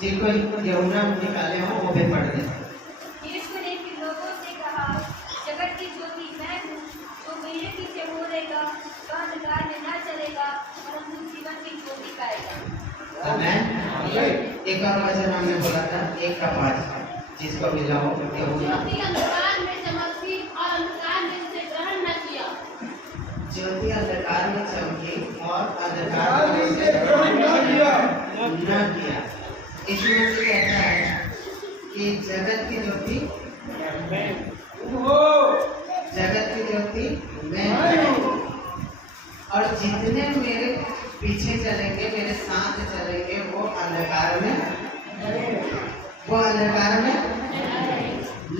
जिनको यमुना निकाले हो वो भी पढ़ दें। यीशु ने फिर लोगों से कहा, जगत की ज्योति मैं हूँ, जो मेरे पीछे हो रहेगा वह अंधकार में न चलेगा परंतु जीवन की ज्योति पाएगा। आमीन। एक और वचन हमने बोला था 1:5 जिसको मिला हो यमुना। ज्योति अंधकार में चमकी और अंधकार में उसे ग्रहण न किया। ज्योति अंधकार में चमकी और अंधकार में उसे ग्रहण न किया। यीशु मसीह कहता है कि जगत की ज्योति मैं हूँ और जितने मेरे पीछे चलेंगे, मेरे साथ चलेंगे, वो अंधकार में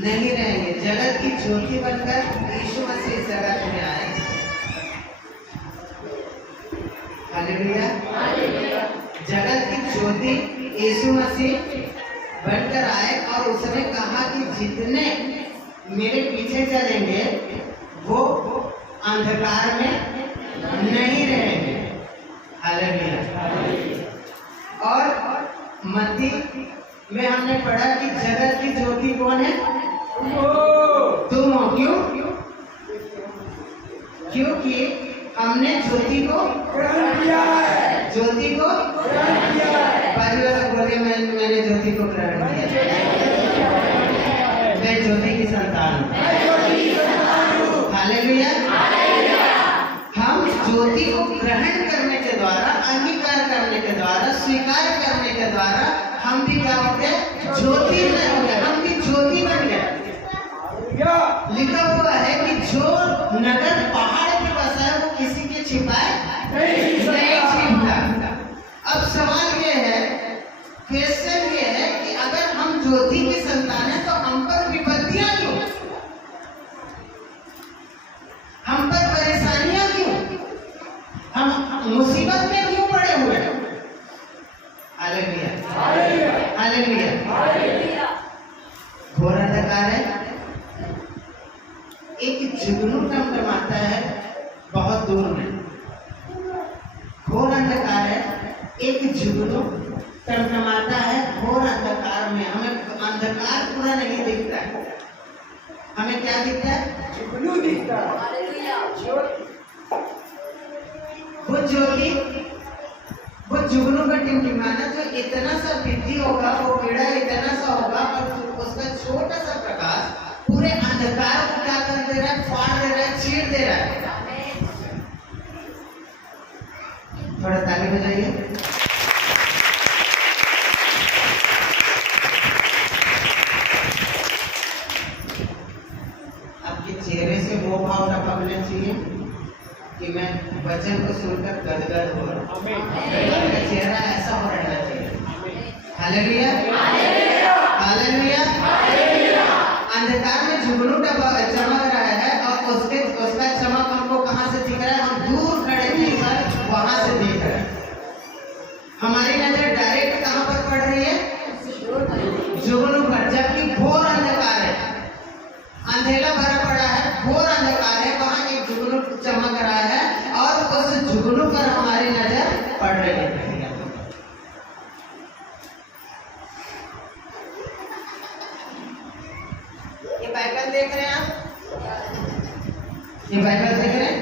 नहीं रहेंगे। जगत की ज्योति बनकर यीशु मसीह इस जगत में आए। हालेलुया। जगत की ज्योति यीशु मसीह बनकर आए और उसने कहा कि जितने मेरे पीछे चलेंगे वो अंधकार में नहीं रहेंगे। हालेलुया। और मत्ती में हमने पढ़ा कि जगत की ज्योति कौन है? तुम हो। क्योंकि हमने ज्योति को ग्रहण किया है। ज्योति को ग्रहण किया है। परिवार बोले मैंने ज्योति को ग्रहण किया। मैं ज्योति की संतान हूँ। हालेलुया। हम ज्योति को ग्रहण करने के द्वारा, अंगीकार करने के द्वारा, स्वीकार करने के द्वारा हम भी क्या होते हैं? ज्योति में हो गए। हम भी ज्योति बन गए। लिखा हुआ है कि जो नगर पहाड़ पे बसा है वो किसी के छिपाए नहीं छिपता। अब सवाल ये है, क्वेश्चन ये है कि अगर हम ज्योति की संतान है तो हम पर विपत्तियां क्यों? हम पर परेशानियां क्यों? हम मुसीबत में क्यों पड़े हुए हैं? हालेलुया। हालेलुया। घोर अंधकार है, एक जुगनू टमटमाता है बहुत दूर में। घोर अंधकार है, एक जुगनू टमटमाता है घोर अंधकार में। हमें अंधकार पूरा नहीं दिखता है, हमें क्या दिखता है? जुगनू दिखता है। वो जुगनू का टिमटिमाना जो इतना सा बिजली होगा, वो कीड़ा इतना सा होगा और उसका छोटा सा प्रकाश पूरे अंधकार को क्या कर दे रहा है? फाड़ दे रहा है, चीर दे रहा है। थोड़ा ताली बजाइए। आपके चेहरे से वो भाव टपकना चाहिए कि मैं वचन को सुनकर गदगद हो रहा हूँ। आपका चेहरा ऐसा हो रहना चाहिए। हालेलुया। हालेलुया। अंधकार में जुगनू चमक रहा है और उसका चमक हमको कहाँ से दिख रहा है? हम दूर खड़े होकर वहां से देख रहे हैं। हमारी नजर डायरेक्ट कहाँ पर पड़ रही है? जुगनू पर। जबकि घोर अंधकार है, अंधेरा भरा पड़ा है, घोर अंधकार है, वहां एक जुगनू चमक रहा है और उस जुगनू पर हमारी नजर पड़ रही है। ये बाइबल देख रहे हैं आप? ये बाइबल देख रहे हैं?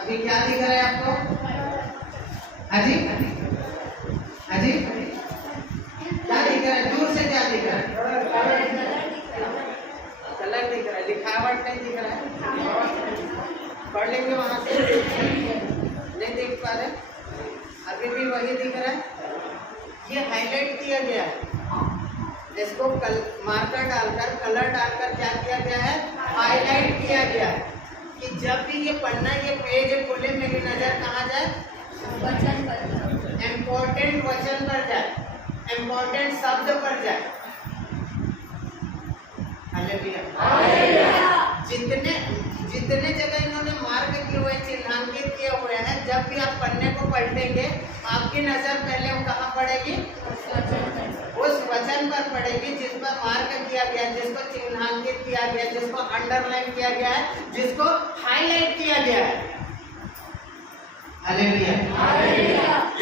अभी क्या दिख रहा है आपको? हाजी हाजी क्या दिख रहा है? दूर से क्या दिख रहा है? कलर दिख रहा है, लिखावट नहीं दिख रहा है। पढ़ लेंगे वहां से, नहीं देख पा रहे? अभी भी वही दिख रहा है। ये हाईलाइट किया गया है, इसको मार्कर डालकर, कलर डालकर क्या किया गया है? हाईलाइट किया गया है कि जब भी ये पढ़ना, ये पेज खोले, मेरी नजर कहाँ जाए? वचन पर। इम्पोर्टेंट वचन पर जाए, इम्पोर्टेंट शब्द पर जाए। हालेलुया। जितने जगह इन्होंने मार्क किए हुए, चिन्हांकित किए हुए हैं, जब भी आप पढ़ने को पलटेंगे आपकी नजर पहले वो कहाँ पड़ेगी? उस वचन पर पड़ेगी जिस पर मार्क किया गया, जिसको चिन्हांकित किया गया, जिसको अंडरलाइन किया गया है, जिसको हाईलाइट किया गया है। हालेलुया।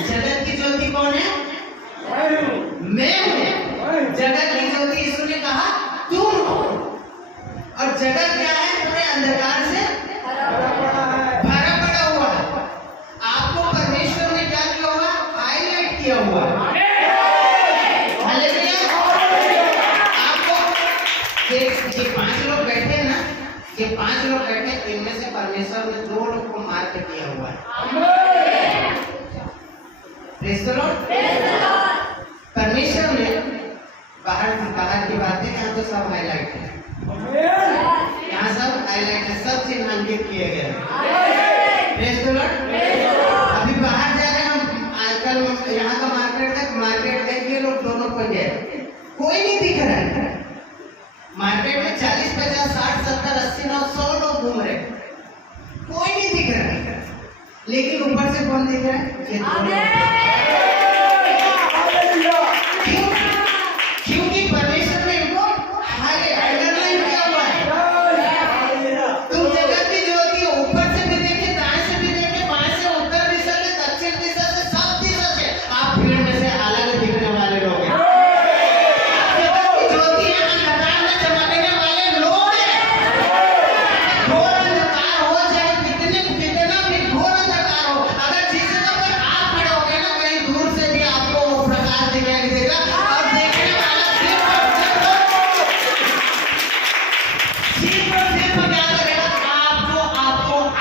जगत की ज्योति कौन है? मैं हूँ। जगत की ज्योति यीशु ने कहा तुम हो। और जगत क्या है? पूरे अंधकार से भरा पड़ा हुआ है। आपको परमेश्वर ने क्या किया हुआ? हाईलाइट किया हुआ है। हालेलुया। आपको ये 5 लोग बैठे हैं ना, ये 5 लोग बैठे, इनमें से परमेश्वर ने 2 लोग को मार्क किया हुआ है। Praise the Lord. परमेश्वर ने बाहर की बातें, यहाँ तो सब हाईलाइट है, यहाँ सब हाईलाइट है, सब चिन्हांकित किए गए हैं। Praise the Lord. अभी बाहर जा रहे हैं हम, आजकल यहाँ का मार्केट देखिए, लोग दोनों को गए, कोई नहीं दिख रहा है। मार्केट में 40, 50, 60, 70, 80, 90, 100 लोग घूम रहे, कोई नहीं दिख रहा है। लेकिन ऊपर से कौन दिख रहा है? ये क्यों? क्योंकि परमेश्वर ने इनको अंडरलाइन किया हुआ है। तुम जगत की ज्योति हो। ऊपर से भी देखे, दाएं से भी देखे, बाएं से, उत्तर दिशा से, दक्षिण दिशा से, सब दिशा से आप भीड़ में से अलग दिखने वाले लोग हैं। जगत की ज्योति है, अंधकार में चमकने वाले लोग हैं। घोर अंधकार हो चाहे कितना भी घोर अंधकार हो, अगर जिस जगह पर आप खड़े होगे ना, कहीं दूर से भी आपको वो प्रकाश दिखाई देगा। और देखने वाला सिर्फ क्या करेगा?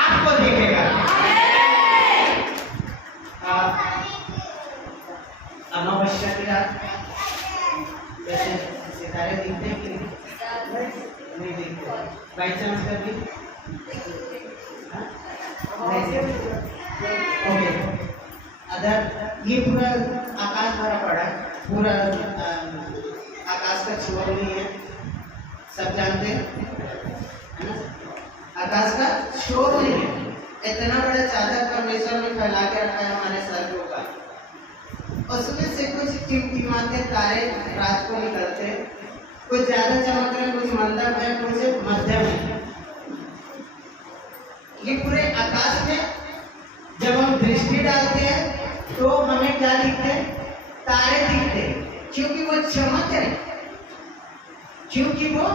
आपको देखेगा। अमावस्या की रात जैसे सितारे दिखते हैं कि नहीं दिखते? बाई चांस कभी नहीं दिखते। ओके, अदर ये पूरा आकाश भरा पड़ा है, पूरा आकाश का छोर नहीं है, सब जानते हैं, है ना? आकाश का छोर नहीं है। इतना बड़ा चादर परमेश्वर ने फैला के रखा है हमारे सर के ऊपर। उसमें से कुछ टिमटिमाते तारे रात को निकलते हैं, कुछ ज्यादा चमक रहे, कुछ मंदम है, कुछ मध्यम है। ये पूरे आकाश में जब हम दृष्टि डालते हैं तो हमें क्या दिखते हैं? तारे दिखते हैं, क्योंकि वो चमक रहे, क्योंकि वो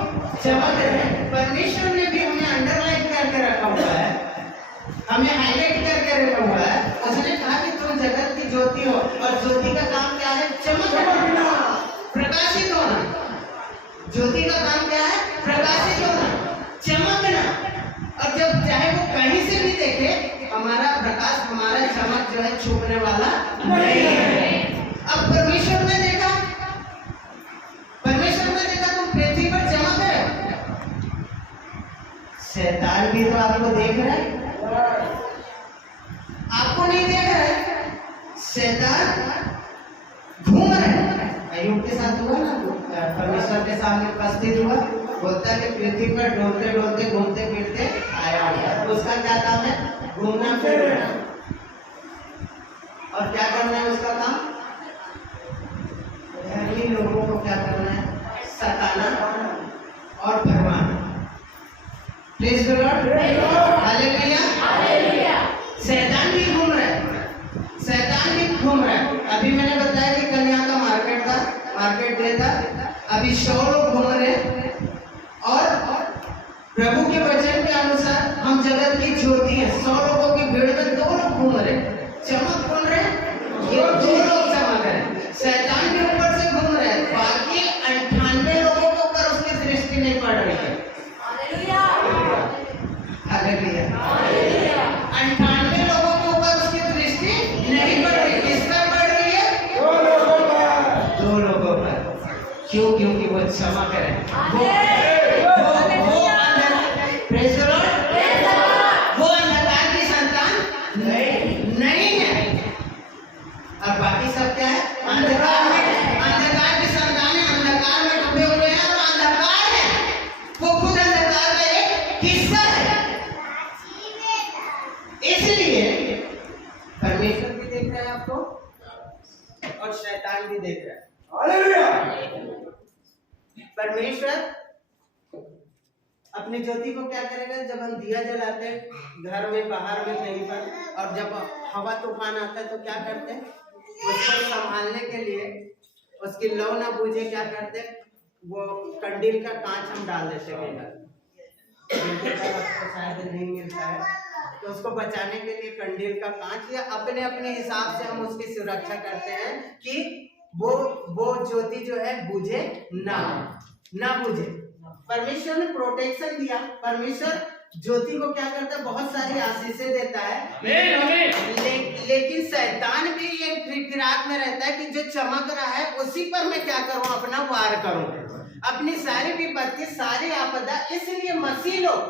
चमक रहे। परमेश्वर ने भी हमें अंडरलाइन करके रखा हुआ है, हमें हाईलाइट करके रखा हुआ है। उसने कहा कि तुम जगत की ज्योति हो, और ज्योति का काम क्या है? चमकना, प्रकाशित होना। ज्योति का काम क्या है? प्रकाशित होना, चमकना। और जब चाहे वो कहीं से भी देखे, हमारा प्रकाश, हमारा चमक जो है छुपने वाला नहीं है। अब परमेश्वर ने देखा तुम पृथ्वी पर चमक रहे हो। शैतान भी तो आपको देख रहा है, आपको नहीं देख रहा है। शैतान घूम रहा है। अय्यूब के साथ हुआ ना, परमेश्वर के सामने उपस्थित हुआ, बोलता है कि पृथ्वी पर डोलते डोलते घूमते फिरते आया हूं। उसका क्या काम है? घूमना फिरना। और क्या करना है उसका काम? धर्मी लोगों को क्या करना है? सताना और भरमाना। Praise the Lord. हालेलुया। शैतान भी घूम रहा है, शैतान भी घूम रहा है। अभी मैंने बताया कि कल यहाँ का मार्केट डे था। अभी 100 लोग घूम रहे हैं, और प्रभु के वचन के अनुसार हम जगत की ज्योति है। 100 लोगों की भीड़ में 2 लोग घूम रहे, चमक कौन रहे? ये 2 लोग चमक रहे। शैतान के ऊपर से घूम रहे, बाकी 98 लोगों के ऊपर उसकी दृष्टि नहीं पड़ रही है। हालेलुया। 98 लोगों के ऊपर उसकी दृष्टि नहीं पड़ रही। किस पर पड़ रही है? 2 लोगों पर। क्यों? क्योंकि वो चमक रहे। Praise the Lord. वो अंधकार की संतान नहीं है। और बाकी सब क्या है? अंधकार की संतान है, अंधकार में डूबे हुए हैं, और अंधकार है वो खुद अंधकार का एक हिस्सा है। इसलिए परमेश्वर भी देख रहा है आपको, और शैतान भी देख रहा है। परमेश्वर अपनी ज्योति को क्या करेगा? जब हम दिया जलाते हैं घर में, बाहर में, कहीं पर, और जब हवा तूफान आता है तो क्या करते हैं? उसको संभालने के लिए उसकी लौ ना बूझे क्या करते, वो कंडील का कांच हम डाल देते हैं, आपको शायद नहीं मिलता है, तो उसको बचाने के लिए कंडील का कांच या अपने अपने हिसाब से हम उसकी सुरक्षा करते हैं कि वो ज्योति जो है बुझे ना बुझे। परमेश्वर ने प्रोटेक्शन दिया, परमेश्वर ज्योति को क्या करता है, बहुत सारी आशीषें देता है, लेकिन शैतान भी ये फिराक में रहता है कि जो चमक रहा है उसी पर मैं क्या करूं, अपना वार करूं, अपनी सारी विपत्ति सारी आपदा। इसलिए मसीह लोग,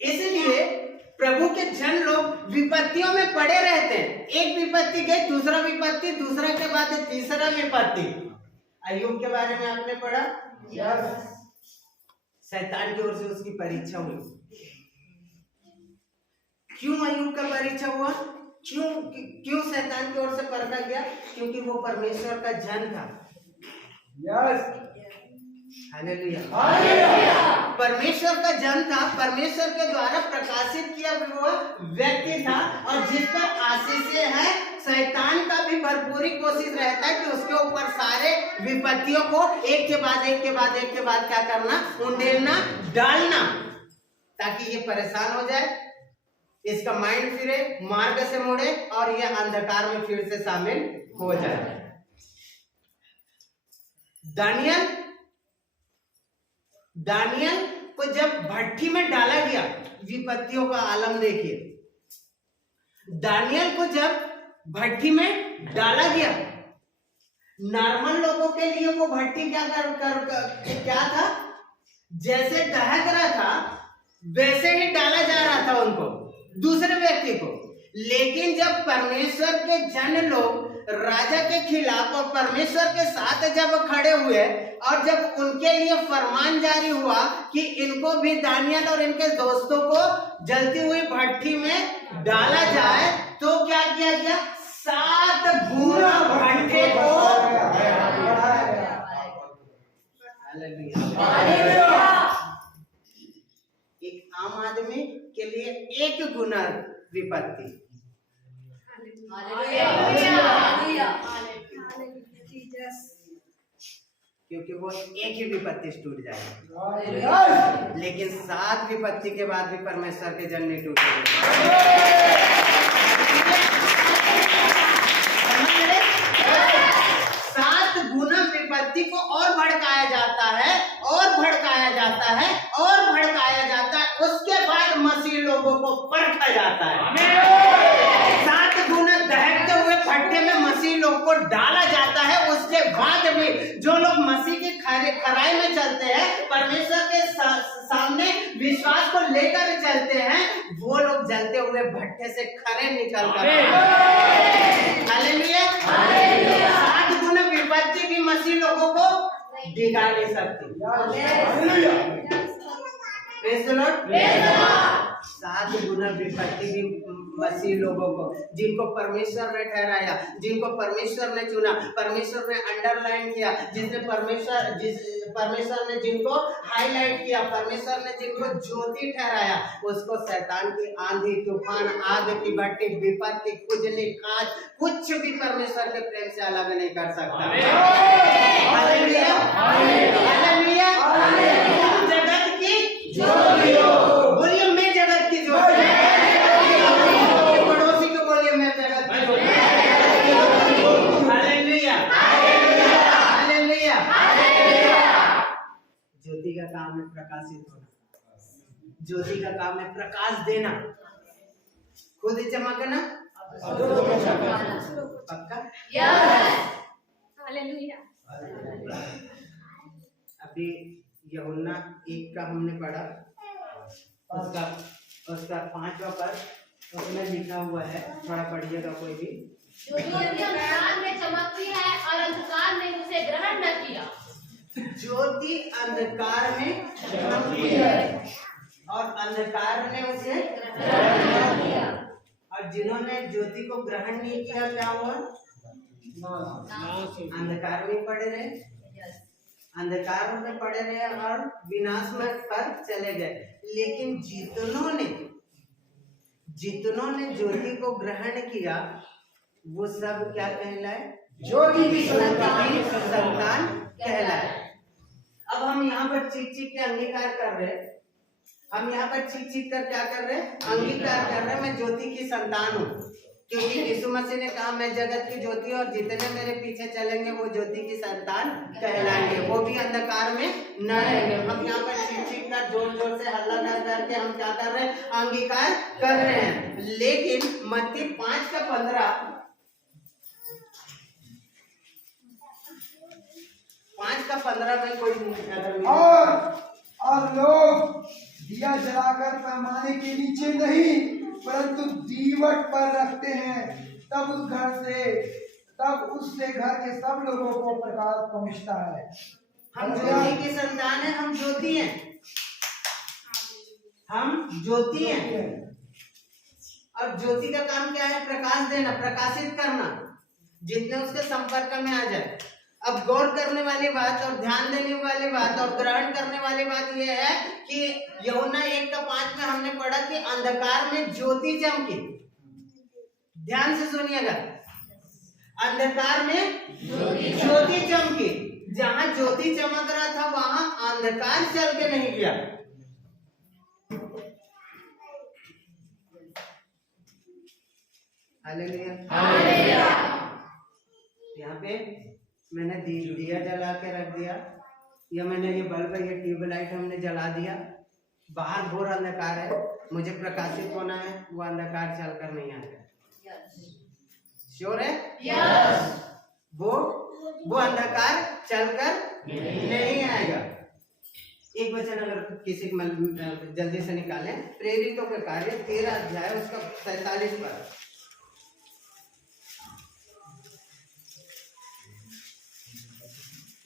इसलिए प्रभु के जन लोग विपत्तियों में पड़े रहते हैं। एक विपत्ति गई, दूसरा विपत्ति, दूसरा के बाद तीसरा विपत्ति। अय्यूब के बारे में आपने पढ़ा, शैतान की ओर से उसकी परीक्षा हुई। क्यों अय्यूब का परीक्षा हुआ, क्यों शैतान की ओर से परखा गया? क्योंकि वो परमेश्वर का जन था। हालेलुया। परमेश्वर का जन था, परमेश्वर के द्वारा प्रकाशित किया हुआ व्यक्ति था, और जिस पर आशीषें है, शैतान का भी भरपूरी कोशिश रहता है कि उसके ऊपर सारे विपत्तियों को एक के बाद क्या करना, उंडेलना, डालना, ताकि ये परेशान हो जाए, इसका माइंड फिरे, मार्ग से मुड़े और ये अंधकार में फिर से शामिल हो जाए। दानियल को जब भट्टी में डाला गया, विपत्तियों का आलम देखिए, दानियल को जब भट्टी में डाला गया, नॉर्मल लोगों के लिए वो भट्टी क्या था, जैसे दहक रहा था वैसे ही डाला जा रहा था उनको, दूसरे व्यक्ति को। लेकिन जब परमेश्वर के जन लोग राजा के खिलाफ और परमेश्वर के साथ जब खड़े हुए, और जब उनके लिए फरमान जारी हुआ कि इनको भी, दानियल और इनके दोस्तों को जलती हुई भट्टी में डाला जाए, तो क्या किया गया, 7 गुना भट्टे को, एक आम आदमी के लिए 1 गुना विपत्ति, क्योंकि वो एक ही विपत्ति टूट जाएगा, लेकिन 7 विपत्ति के बाद भी परमेश्वर के जन नहीं टूटेंगे। 7 गुना विपत्ति को और भड़काया जाता है, और भड़काया जाता है, और भड़काया जाता है, उसके बाद मसीह लोगों को परखा जाता है। 7 गुना दहकते हुए भट्टे में मसीह लोगों को डाला जाता है। उसके बाद भी जो लोग मसीह की खराई में चलते हैं, परमेश्वर के सामने विश्वास को लेकर चलते हैं, वो लोग जलते हुए भट्टे से खरे निकल कर, हालेलुया, 7 गुना विपत्ति भी मसीह लोगों को डिगा नहीं सकती। Praise the Lord. 7 गुना विपत्ति भी मसीह लोगों को, जिनको परमेश्वर ने ठहराया, जिनको परमेश्वर ने चुना, परमेश्वर ने अंडरलाइन किया, परमेश्वर ने जिनको हाईलाइट किया, परमेश्वर ने जिनको ज्योति ठहराया, उसको शैतान की आंधी, तूफान, आग की भट्टी, विपत्ति, खुजली, खाज, कुछ भी परमेश्वर के प्रेम से अलग नहीं कर सकता। हालेलुया, हालेलुया, जगत की ज्योति हो, बोलिए मैं जगत की ज्योति, पड़ोसी को बोलिए मैं जगत की ज्योति। हालेलुया, हालेलुया, ज्योति का काम है प्रकाशित होना, ज्योति का काम है प्रकाश देना, खुद चमकना, पक्का? हालेलुया। अभी यूहन्ना 1 का हमने पढ़ा, उसका 5वां पद, उसमें लिखा हुआ है, थोड़ा पढ़िएगा कोई भी। ज्योति अंधकार में चमकती है और अंधकार ने उसे ग्रहण न किया। ज्योति अंधकार में चमकती है और अंधकार ने उसे ग्रहण न किया, और जिन्होंने ज्योति को ग्रहण नहीं किया क्या हुआ? अंधकार में पड़े रहे, अंधकार में पड़े रहे और विनाश में पर चले गए। लेकिन जितनों ने ज्योति को ग्रहण किया, वो सब क्या कहलाए? ज्योति की की संतान कहलाए। अब हम यहाँ पर चीख चीख के अंगीकार कर रहे हैं, हम यहाँ पर चीख चीख कर क्या कर रहे हैं? अंगीकार कर रहे हैं, मैं ज्योति की संतान हूँ, क्योंकि यीशु मसीह ने कहा मैं जगत की ज्योति हूं, और जितने मेरे पीछे चलेंगे वो ज्योति की संतान कहलाएंगे, वो भी अंधकार में न रहेंगे। हम यहाँ पर चीख चीख कर जोर जोर से हल्ला कर करके हम क्या कर रहे हैं? अंगीकार कर रहे हैं। लेकिन मत्ती 5:15 में कोई और लोग दिया जलाकर पैमाने के नीचे नहीं परंतु दीवट पर रखते हैं, तब उससे घर के सब लोगों को प्रकाश पहुंचता है। हम ज्योति की संतान है, हम ज्योति हैं, हम ज्योति हैं। और ज्योति का काम क्या है? प्रकाश देना, प्रकाशित करना, जितने उसके संपर्क में आ जाए। अब गौर करने वाली बात और ध्यान देने वाली बात और ग्रहण करने वाली बात यह है कि यूहन्ना 1:5 में हमने पढ़ा कि अंधकार में ज्योति चमकी। ध्यान से सुनिएगा, अंधकार में ज्योति चमकी। जहां ज्योति चमक रहा था वहां अंधकार चल के नहीं गया। हालेलुया। यहाँ पे मैंने दिया जला के रख दिया, या मैंने ये बल्ब, ये ट्यूबलाइट हमने जला दिया, बाहर घोर अंधकार है, मुझे प्रकाशित होना है, वो अंधकार चलकर नहीं आएगा। श्योर है? यस। वो अंधकार चलकर नहीं आएगा। एक वचन अगर किसी जल्दी से निकालें, प्रेरितों के कार्य 13 अध्याय उसका 47 पर।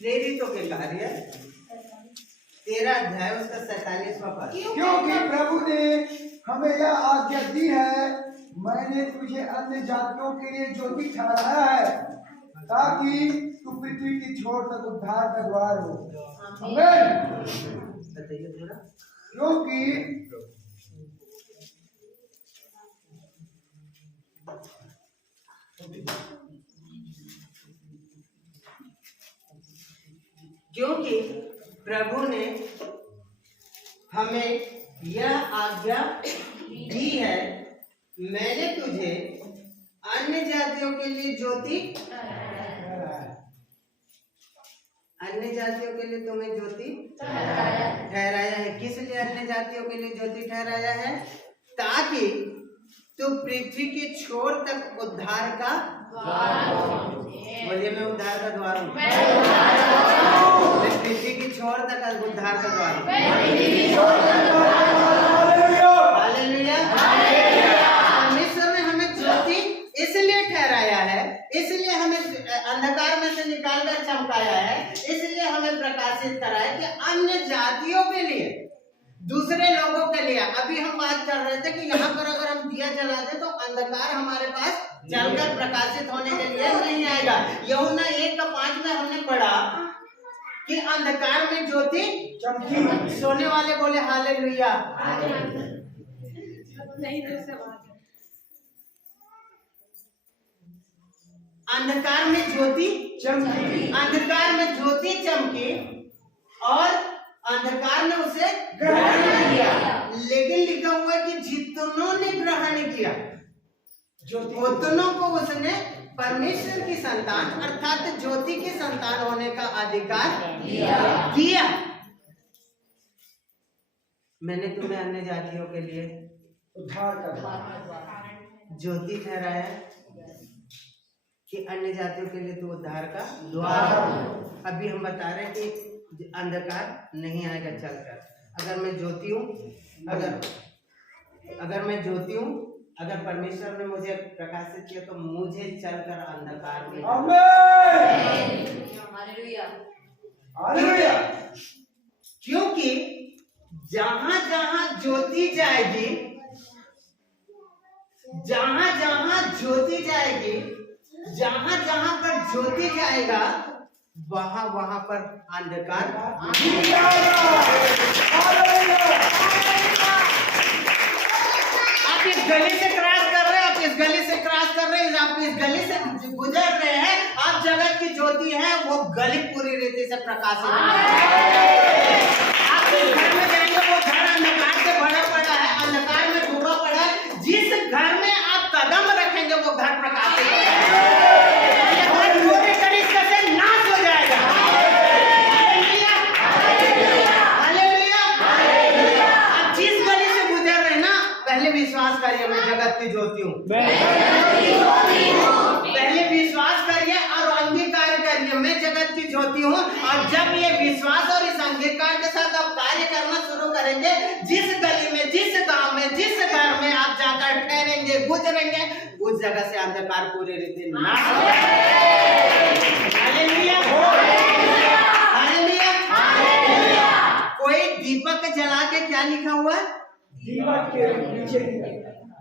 प्रेरितों के कार्य 13 अध्याय उसका 47वां पद। क्योंकि प्रभु ने हमें यह आज्ञा दी है, मैंने तुझे अन्य जातियों के लिए ज्योति ठहराया है, ताकि तू पृथ्वी की छोर तक उद्धार का द्वार हो। आमीन। बताइए थोड़ा। क्योंकि प्रभु ने हमें यह आज्ञा दी है, मैंने तुझे अन्य जातियों के लिए ज्योति, अन्य जातियों के लिए तुम्हें ज्योति ठहराया है। किस लिए अन्य जातियों के लिए ज्योति ठहराया है? ताकि तू पृथ्वी के छोर तक उद्धार का द्वार हो। बोलिए, मैं उद्धार का द्वार हूँ, पृथ्वी की छोर तक उद्धार का द्वार हूँ। हालेलुया। परमेश्वर ने हमें ज्योति इसलिए ठहराया है, इसलिए हमें अंधकार में से निकालकर चमकाया है, इसलिए हमें प्रकाशित करा है कि अन्य जातियों के लिए, दूसरे लोगों के लिए। अभी हम बात कर रहे थे कि यहाँ पर अगर हम दिया जलाते तो अंधकार हमारे पास जलकर प्रकाशित होने के लिए नहीं आएगा। यूहन्ना 1:5 में हमने पढ़ा कि अंधकार में ज्योति चमकी। सोने वाले बोले हालेलुया। अंधकार में ज्योति चमकी, अंधकार में ज्योति चमकी और अंधकार ने उसे ग्रहण किया। लेकिन लिखा हुआ है कि जितनों ने ग्रहण किया, उतनों को उसने परमेश्वर की संतान अर्थात ज्योति की संतान होने का अधिकार दिया। मैंने तुम्हें अन्य जातियों के लिए उद्धार का ज्योति ठहराया कि अन्य जातियों के लिए तो उद्धार का द्वार। अभी हम बता रहे हैं कि अंधकार नहीं आएगा चलकर। अगर मैं ज्योति हूँ, अगर मैं ज्योति हूँ, अगर परमेश्वर ने मुझे प्रकाशित किया तो मुझे चलकर अंधकार में। हालेलुया। क्योंकि जहां जहां ज्योति जाएगी, जहां जहां ज्योति जाएगी, जहां जहां पर ज्योति जाएगा वहां वहां पर अंधकार। आप इस गली से क्रॉस कर रहे हैं, आप इस गली से क्रॉस कर रहे हैं, आप इस गली से गुजर रहे हैं, आप जगत की ज्योति है, वो गली पूरी रीति से प्रकाशित है। आप जिस घर में जाएंगे वो घर अंधकार से भरा पड़ा है, अंधकार में डूबा पड़ा है। जिस घर में आप कदम रखेंगे वो घर प्रकाशित है, घर पूरी तरीके से नाश हो जाएगा। आप जिस गली से गुजर रहे हैं ना, पहले विश्वास करिए मैं जगत की ज्योति हूँ, पहले विश्वास करिए और अंगीकार करिए मैं जगत की ज्योति हूँ। और जब ये विश्वास और इस अंगीकार के साथ आप कार्य करना शुरू करेंगे, जिस गली में, जिस गांव में, जिस घर में आप जाकर ठहरेंगे, गुजरेंगे, उस जगह से अंधकार पूरी रीति नाश हो जाएगा। Hallelujah, hallelujah. कोई दीपक जला के क्या लिखा हुआ है? दीवट के नीचे,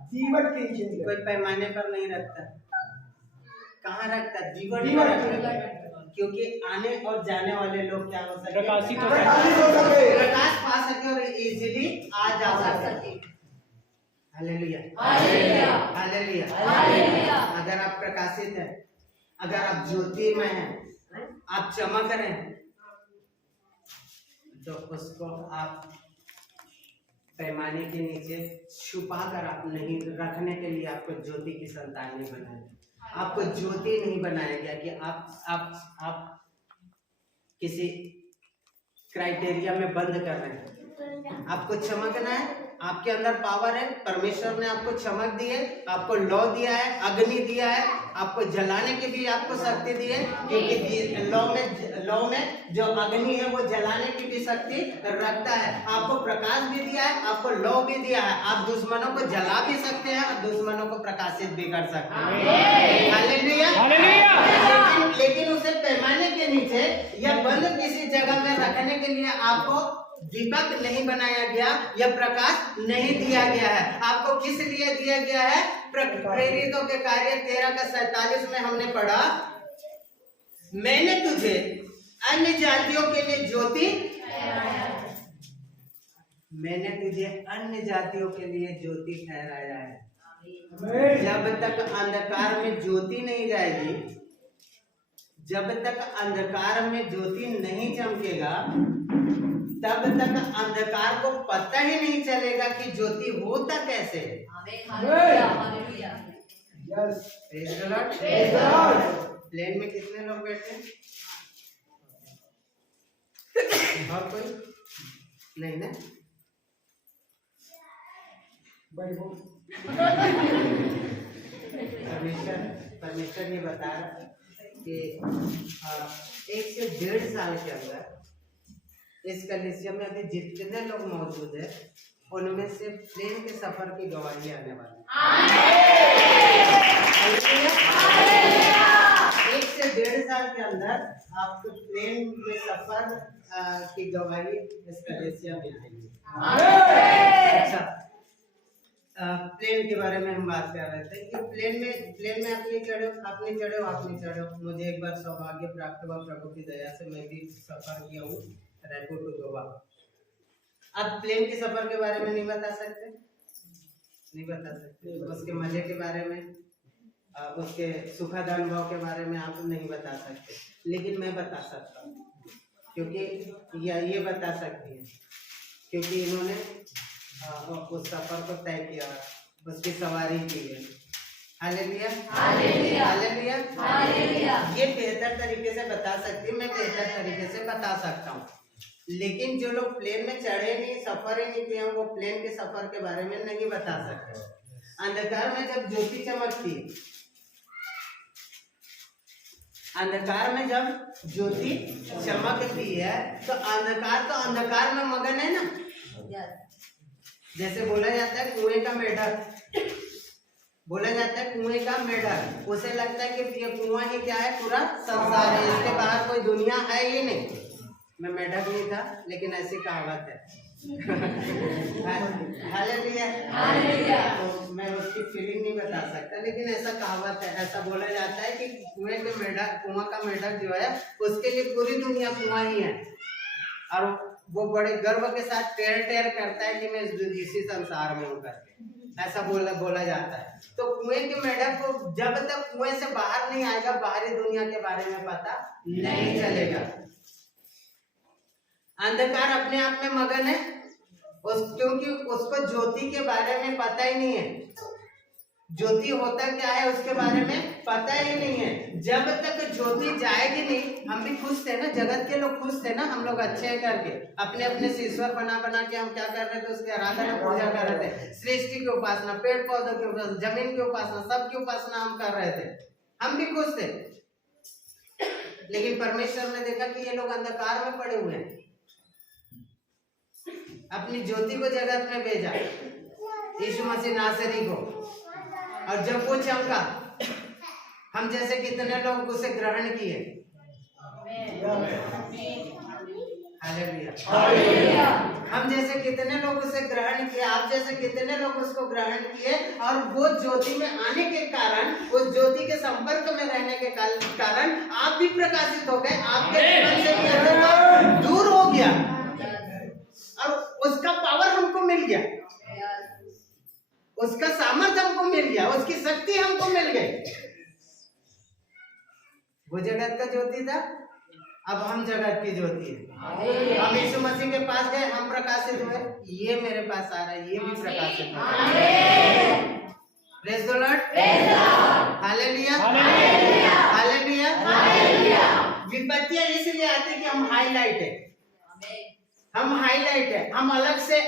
दीवट के नीचे कोई पैमाने पर नहीं रखता, कहाँ रखता? दीवट पर रखता। क्योंकि आने और जाने वाले लोग क्या हो सके? प्रकाशित हो सके, प्रकाश पा सके और इजीली आ जा सके। Hallelujah, hallelujah. अगर आप प्रकाशित हैं, अगर आप ज्योति में हैं, आप चमक रहे हैं, तो उसको आप पैमाने के नीचे छुपा कर आप नहीं रखने के लिए आपको ज्योति की संतान नहीं बनाया, आपको ज्योति नहीं बनाया गया कि आप किसी क्राइटेरिया में बंद कर रहे हैं। आपको चमकना है, आपके अंदर पावर है, परमेश्वर ने आपको चमक दी है, आपको लौ दिया है, अग्नि दिया है, आपको जलाने की भी आपको शक्ति दी है, क्योंकि लौ में जो अग्नि है वो जलाने की भी शक्ति रखता है। आपको प्रकाश भी दिया है, आपको लौ भी दिया है, आप दुश्मनों को जला भी सकते हैं और दुश्मनों को प्रकाशित भी कर सकते हैं। Hallelujah, hallelujah. लेकिन उसे पैमाने के नीचे या बंद किसी जगह में रखने के लिए आपको दीपक नहीं बनाया गया या प्रकाश नहीं दिया गया है। आपको किस लिए दिया गया है? प्रेरितों के कार्य 13:47 में हमने पढ़ा, मैंने तुझे अन्य जातियों के लिए ज्योति, मैंने तुझे अन्य जातियों के लिए ज्योति ठहराया है। जब तक अंधकार में ज्योति नहीं जाएगी, जब तक अंधकार में ज्योति नहीं चमकेगा, तब तक अंधकार को पता ही नहीं चलेगा कि ज्योति होता कैसे है। प्लेन में कितने लोग बैठे? और कोई नहीं ना? परमेश्वर ये बता रहा कि 1 से 1.5 साल के अंदर इस कलीसिया में अभी जितने लोग मौजूद हैं, उनमें से प्लेन के सफर की गवाही आने वाली है। 1 से 1.5 साल के अंदर आपको प्लेन में सफर की गवाही इस कलीसिया में आएगी। अच्छा, प्लेन के बारे में हम बात कर रहे थे कि प्लेन में आप नहीं चढ़े हो। मुझे एक बार सौभाग्य प्राप्त हुआ प्रभु की दया से, मैं भी सफर किया हूँ रायपुर टू गोवा। अब प्लेन के सफर के बारे में नहीं बता सकते, उसके मजे के बारे में, उसके सुखद अनुभव के बारे में आप नहीं बता सकते, लेकिन मैं बता सकता हूँ, क्योंकि ये बता सकती है, क्योंकि इन्होंने उस सफर को तय किया, उसकी सवारी की है। Hallelujah, hallelujah, hallelujah. ये बेहतर तरीके से बता सकती है, मैं बेहतर तरीके से बता सकता हूँ, लेकिन जो लोग प्लेन में चढ़े नहीं, सफर ही नहीं किए, वो प्लेन के सफर के बारे में नहीं बता सकते। अंधकार में जब ज्योति चमकती है, अंधकार में जब ज्योति चमकती है, तो अंधकार में मगन है ना। जैसे बोला जाता है कुएं का मेढक, बोला जाता है कुएं का मेढक, उसे लगता है कि ये कुआं ही क्या है, पूरा संसार है, इसके बाहर कोई दुनिया है ही नहीं। मैं मेढक नहीं था, लेकिन ऐसी कहावत है। Hallelujah, hallelujah. तो मैं उसकी फीलिंग नहीं बता सकता, लेकिन ऐसा कहावत है, ऐसा बोला जाता है कि कुएं का मेढक जो है, उसके लिए पूरी दुनिया कुआं ही है, और वो बड़े गर्व के साथ टेर करता है कि मैं इसी संसार में हूँ करके। ऐसा बोला जाता है। तो कुएं के मेंढक को जब तक कुएं से बाहर नहीं आएगा बाहरी दुनिया के बारे में पता नहीं चलेगा। अंधकार अपने आप में मगन है क्योंकि उसको ज्योति के बारे में पता ही नहीं है। ज्योति होता क्या है उसके बारे में पता ही नहीं है। जब तक ज्योति जाएगी नहीं, हम भी खुश थे ना, जगत के लोग खुश थे ना, हम लोग अच्छे हैं करके अपने अपने से ईश्वर बना के हम क्या कर रहे थे, उसकी आराधना पूजा कर रहे थे, सृष्टि की उपासना, पेड़ पौधों की उपासना, जमीन की उपासना, सबकी उपासना हम कर रहे थे, हम भी खुश थे। लेकिन परमेश्वर ने देखा कि ये लोग अंधकार में पड़े हुए हैं, अपनी ज्योति को जगत में भेजा, यीशु मसीह नासरी को, और जब वो चमका हम जैसे कितने लोग उसे ग्रहण किए। हालेलुया। हम जैसे कितने लोग उसे ग्रहण किए, आप जैसे कितने लोग उसको ग्रहण किए, और वो ज्योति में आने के कारण, उस ज्योति के संपर्क में रहने के कारण आप भी प्रकाशित हो गए, आपके जीवन से भी अंधकार दूर हो गया और उसका पावर हमको मिल गया, उसका सामर्थ्य हमको मिल गया, उसकी शक्ति हमको मिल गई। वो जगत का ज्योति था, अब हम जगत की ज्योति है। हम यीशु मसीह के पास गए, हम प्रकाशित हुए, ये मेरे पास आ रहा है, ये भी प्रकाशित हो। Praise the Lord, hallelujah, hallelujah. विपत्तियां इसलिए आती कि हम हाईलाइट है, हम हाईलाइट है, हम अलग से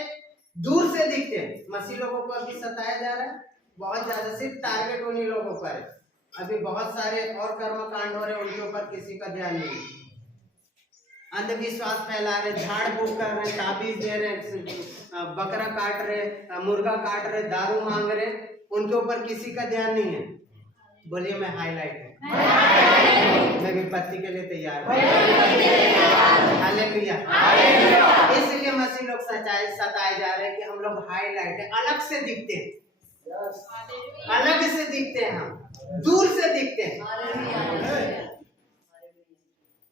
दूर से दिखते हैं। मसीह लोगों को अभी सताया जा रहा है बहुत ज्यादा, सिर्फ टारगेट उन्हीं लोगों पर है। अभी बहुत सारे और कर्म कांड हो रहे हैं, उनके ऊपर किसी का ध्यान नहीं। अंधविश्वास फैला रहे, झाड़ फूक कर रहे, ताबीज दे रहे, बकरा काट रहे, मुर्गा काट रहे, दारू मांग रहे, उनके ऊपर किसी का ध्यान नहीं है। बोलिए मैं हाईलाइट हूँ, मैं विपत्ति के लिए तैयार हूँ। हालेलुया। इसलिए मसीह लोग सताए जा रहे हैं कि हम लोग हाईलाइट है, अलग से दिखते हैं, अलग से दिखते हैं, हम दूर से दिखते हैं।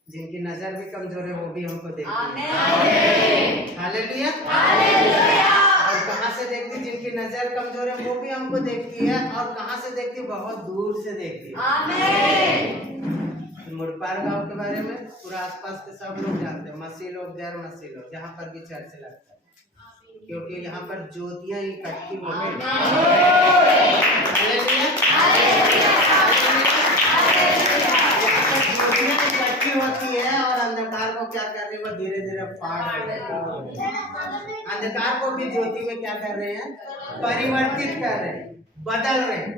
जिनकी नजर भी कमजोर है वो भी हमको देखती है। हालेलुया। और कहाँ से देखती, जिनकी नजर कमजोर है वो भी हमको देखती है, और कहाँ से देखती, बहुत दूर से देखती है। मुड़पार गांव के बारे में पूरा आसपास के सब लोग जानते हैं, मसीह लोग, गैर मसीह लोग, जहाँ पर भी चर्च लगता है, क्योंकि यहाँ पर ज्योतियां इकट्ठी होती होती है, और अंधकार को क्या कर रही है, वो धीरे धीरे फाड़ रही है। अंधकार को भी ज्योति में क्या कर रहे हैं, परिवर्तित कर रहे हैं, बदल रहे हैं।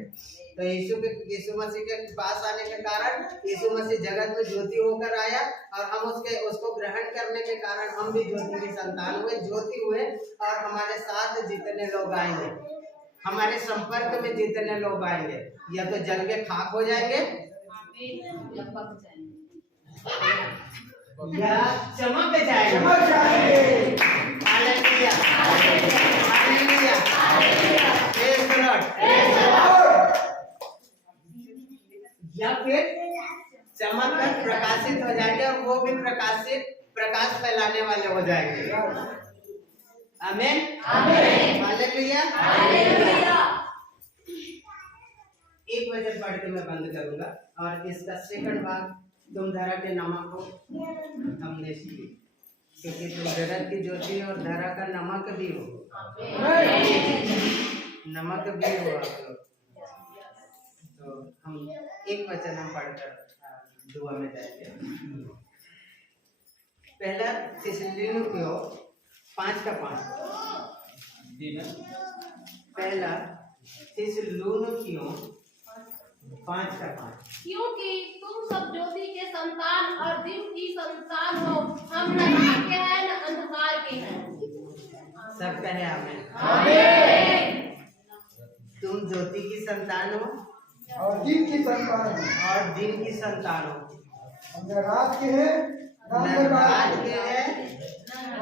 तो यीशु मसीह के पास आने के कारण यीशु मसीह जगत में ज्योति होकर आया, और हम उसको ग्रहण करने के कारण हम भी ज्योति की संतान हुए, ज्योति हुए, और हमारे साथ जितने लोग आएंगे, हमारे संपर्क में जितने लोग आएंगे, या तो जल के खाक हो जाएंगे या चमक जाएंगे। Hallelujah, hallelujah, praise the Lord. या फिर चमक कर प्रकाशित हो जाएंगे, और वो भी प्रकाश फैलाने वाले हो जाएंगे। आमीन, हालेलुया। एक वचन पढ़ के मैं बंद करूंगा, और इसका सेकंड भाग, तुम धरा के नमक हो, हमने सीखी, क्योंकि तुम जगत की ज्योति और धरा का नमक भी हो, नमक भी हो आप लोग। तो हम एक वचन हम पढ़कर दुआ में जाएंगे। पहला थिस्सलुनीकियों 5:5, पहला थिस्सलुनीकियों 5:5। क्योंकि तुम सब ज्योति के संतान और दिन की संतान हो, हम न रात के हैं न अंधकार के हैं। सब कहे आमीन। तुम ज्योति की संतान हो और दिन की संतान हो, और दिन की संतान हो, न रात के हैं न रात के है न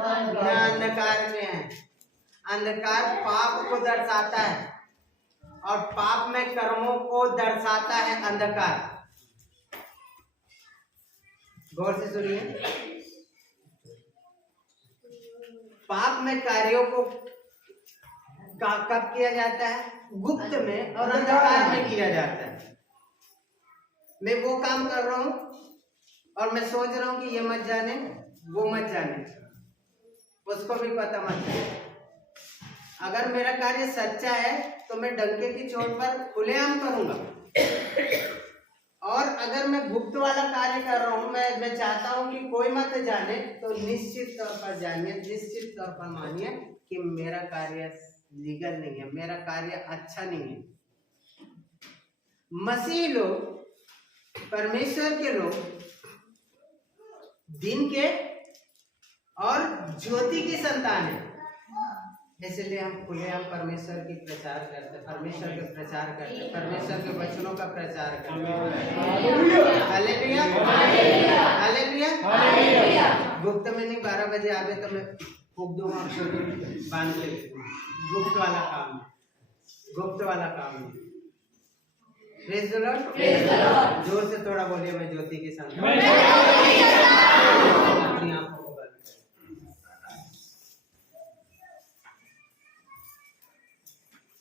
अंधकार में है। अंधकार पाप को दर्शाता है, और पाप में कर्मों को दर्शाता है अंधकार। गौर से सुनिए, पाप में कार्यों को कब किया जाता है? गुप्त में और अंधकार में किया जाता है। मैं वो काम कर रहा हूँ और मैं सोच रहा हूँ कि ये मत जाने, वो मत जाने, उसको भी पता मत चले। अगर मेरा कार्य सच्चा है तो मैं डंके की चोट पर खुलेआम करूंगा, और अगर मैं गुप्त वाला कार्य कर रहा हूँ, मैं चाहता हूँ कि कोई मत जाने, तो निश्चित तौर पर जानिए, निश्चित तौर पर मानिए कि मेरा कार्य लीगल नहीं है, मेरा कार्य अच्छा नहीं है। मसीह लोग, परमेश्वर के लोग दिन के और ज्योति की संतान है, इसलिए हम खुलेआम परमेश्वर की प्रचार करते, परमेश्वर के प्रचार करते, परमेश्वर के वचनों का प्रचार करते। Hallelujah, hallelujah. गुप्त में नहीं, 12 बजे आवे तो मैं फूक दूंगा बांध के। गुप्त वाला काम, गुप्त वाला काम। Praise the Lord. जोर से थोड़ा बोलिए, मैं ज्योति की संतान।